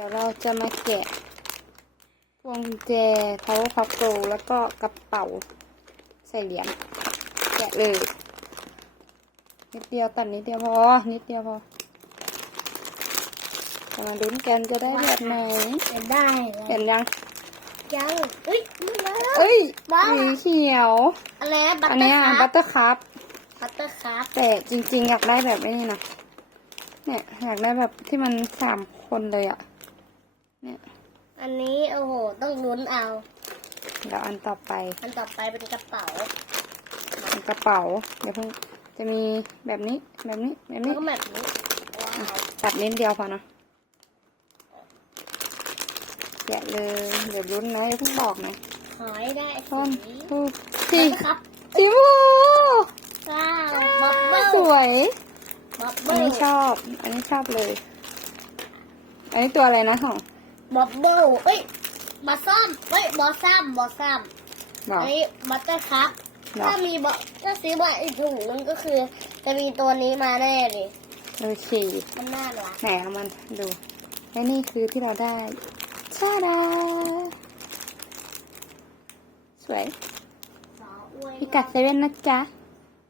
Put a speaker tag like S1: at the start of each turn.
S1: ดี๋ยวเราจะมาแกะพวงกุญแจ power puff Pro แล้วก็กระเป๋าใส่เหรียญแกะเลยนิดเดียวตัดนิดเดียวพอ นิดเดียวพอจะมาลุ้นกันจะได้แบบไหน
S2: จะได้
S1: เห็นยัง
S2: ยังเอ้ยนี่แล้ว
S1: เอ้ย
S2: ว้าว
S1: สีเขียว
S2: อะไรบัต
S1: อัน
S2: เตอ
S1: เนี้ย
S2: ร์คั
S1: บัต
S2: พ
S1: เตอร์คัพ
S2: บัตเตอร์คัพ
S1: แต่จริง ๆ อยากได้แบบนี้นะเนี่ยอยากได้แบบที่มันสามคนเลยอะ เนี่ย
S2: อันนี้โอ้โหต้องลุ้นเอา
S1: เดี๋ยวอันต่อไป
S2: อันต่อไปเป็นกระเป๋า
S1: เป็นกระเป๋า เดี๋ยวเพิ่งจะมีแบบนี้แบบนี้แบบ
S2: แล้ว
S1: นี้
S2: ก็แบบนี้ว้าว
S1: ตัดนิดเดียวพอนะแกะเลยเดี๋ยวรุ้นนะอย่าเพิ่งบอกนะ
S2: ขอให้ได้
S1: ต้น
S2: สี
S1: ทูบ
S2: บั
S1: สี่
S2: ตเตอร์คัพ
S1: สีฟู
S2: ว้าวบับเบิ้ล
S1: สวย
S2: บับ
S1: อัน
S2: เบิ้ล
S1: นี้ชอบ อันนี้ชอบเลย อันนี้ตัวอะไรนะของ
S2: บับเบิ้ลเอ้ยบอสซัมเอ้ยบอสซัมบอสซัม
S1: บอก
S2: อันนี้บัตเตอร์คัพ
S1: บอก
S2: ถ้ามีบอถ้าซื้อมาอีกถุงนึงก็คือ จะมีตัวนี้มาแน่เลย
S1: โอเค
S2: มันน่ารัก
S1: ไหนเอามันดูและนี่คือที่เราได้ชาดาสวย
S2: ขออวย
S1: พิกัดเซเว่นนะจ๊ะ